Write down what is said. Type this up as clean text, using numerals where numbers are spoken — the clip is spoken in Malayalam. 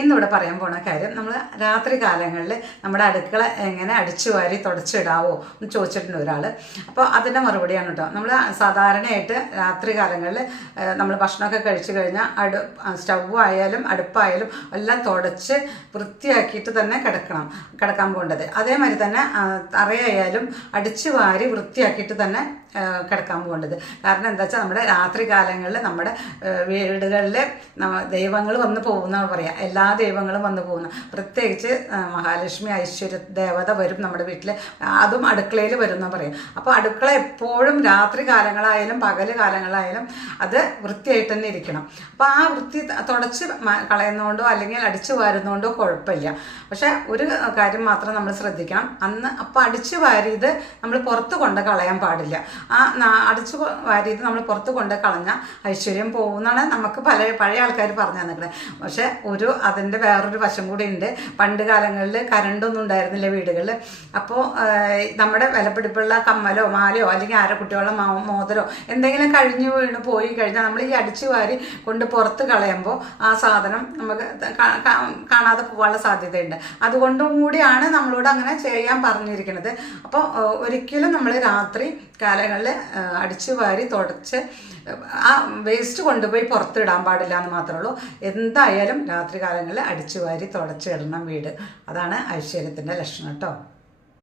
ഇന്നിവിടെ പറയാൻ പോണ കാര്യം, നമ്മൾ രാത്രി കാലങ്ങളിൽ നമ്മുടെ അടുക്കള എങ്ങനെ അടിച്ചു വാരി തുടച്ചിടാവോ എന്ന് ചോദിച്ചിട്ടുണ്ട് ഒരാൾ. അപ്പോൾ അതിൻ്റെ മറുപടിയാണ് കേട്ടോ. നമ്മൾ സാധാരണയായിട്ട് രാത്രി കാലങ്ങളിൽ നമ്മൾ ഭക്ഷണമൊക്കെ കഴിച്ചു കഴിഞ്ഞാൽ സ്റ്റൗ ആയാലും അടുപ്പായാലും എല്ലാം തുടച്ച് വൃത്തിയാക്കിയിട്ട് തന്നെ കിടക്കാൻ പോകേണ്ടത്. അതേമാതിരി തന്നെ തറയായാലും അടിച്ചു വാരി വൃത്തിയാക്കിയിട്ട് തന്നെ കിടക്കാൻ പോകേണ്ടത്. കാരണം എന്താ വെച്ചാൽ നമ്മുടെ രാത്രി കാലങ്ങളിൽ നമ്മുടെ വീടുകളിൽ ദൈവങ്ങൾ വന്ന് പോകുന്നതാണ് പറയാം. എല്ലാ ദൈവങ്ങളും വന്ന് പോകുന്ന, പ്രത്യേകിച്ച് മഹാലക്ഷ്മി ഐശ്വര്യ ദേവത വരും നമ്മുടെ വീട്ടിൽ, അതും അടുക്കളയിൽ വരും എന്ന് പറയും. അപ്പോൾ അടുക്കള എപ്പോഴും രാത്രി കാലങ്ങളായാലും പകൽ കാലങ്ങളായാലും അത് വൃത്തിയായിട്ട് തന്നെ ഇരിക്കണം. അപ്പോൾ ആ വൃത്തി തുടച്ച് കളയുന്നതുകൊണ്ടോ അല്ലെങ്കിൽ അടിച്ചു വാരുന്നതുകൊണ്ടോ കുഴപ്പമില്ല. പക്ഷേ ഒരു കാര്യം മാത്രം നമ്മൾ ശ്രദ്ധിക്കണം, അപ്പോൾ അടിച്ചു വാരിയത് നമ്മൾ പുറത്ത് കൊണ്ട് കളയാൻ പാടില്ല. അടിച്ചു വാരിയത് നമ്മൾ പുറത്ത് കൊണ്ട് കളഞ്ഞാൽ ഐശ്വര്യം പോകുന്നതാണ് നമുക്ക് പഴയ ആൾക്കാർ പറഞ്ഞു തന്നിട്ടുള്ളത്. പക്ഷേ അതിൻ്റെ വേറൊരു വശം കൂടി ഉണ്ട്. പണ്ട് കാലങ്ങളിൽ കറണ്ടൊന്നും ഉണ്ടായിരുന്നില്ല വീടുകളിൽ. അപ്പോൾ നമ്മുടെ വിലപിടിപ്പുള്ള കമ്മലോ മാലയോ അല്ലെങ്കിൽ കുട്ടികളുടെ മോതിരോ എന്തെങ്കിലും കഴിഞ്ഞു വീണ് പോയി കഴിഞ്ഞാൽ നമ്മൾ ഈ അടിച്ചു വാരി കൊണ്ട് പുറത്ത് കളയുമ്പോൾ ആ സാധനം നമുക്ക് കാണാതെ പോകാനുള്ള സാധ്യതയുണ്ട്. അതുകൊണ്ടും കൂടിയാണ് നമ്മളോട് അങ്ങനെ ചെയ്യാൻ പറഞ്ഞിരിക്കുന്നത്. അപ്പോൾ ഒരിക്കലും നമ്മൾ രാത്രി കാലങ്ങളിൽ അടിച്ചു വാരി തുടച്ച് ആ വേസ്റ്റ് കൊണ്ടുപോയി പുറത്തിടാൻ പാടില്ല എന്ന് മാത്രമേ ഉള്ളൂ. എന്തായാലും രാത്രി കാലങ്ങളിൽ അടിച്ചു വാരി തുടച്ചിടണം വീട്. അതാണ് ഐശ്വര്യത്തിൻ്റെ ലക്ഷണം കേട്ടോ.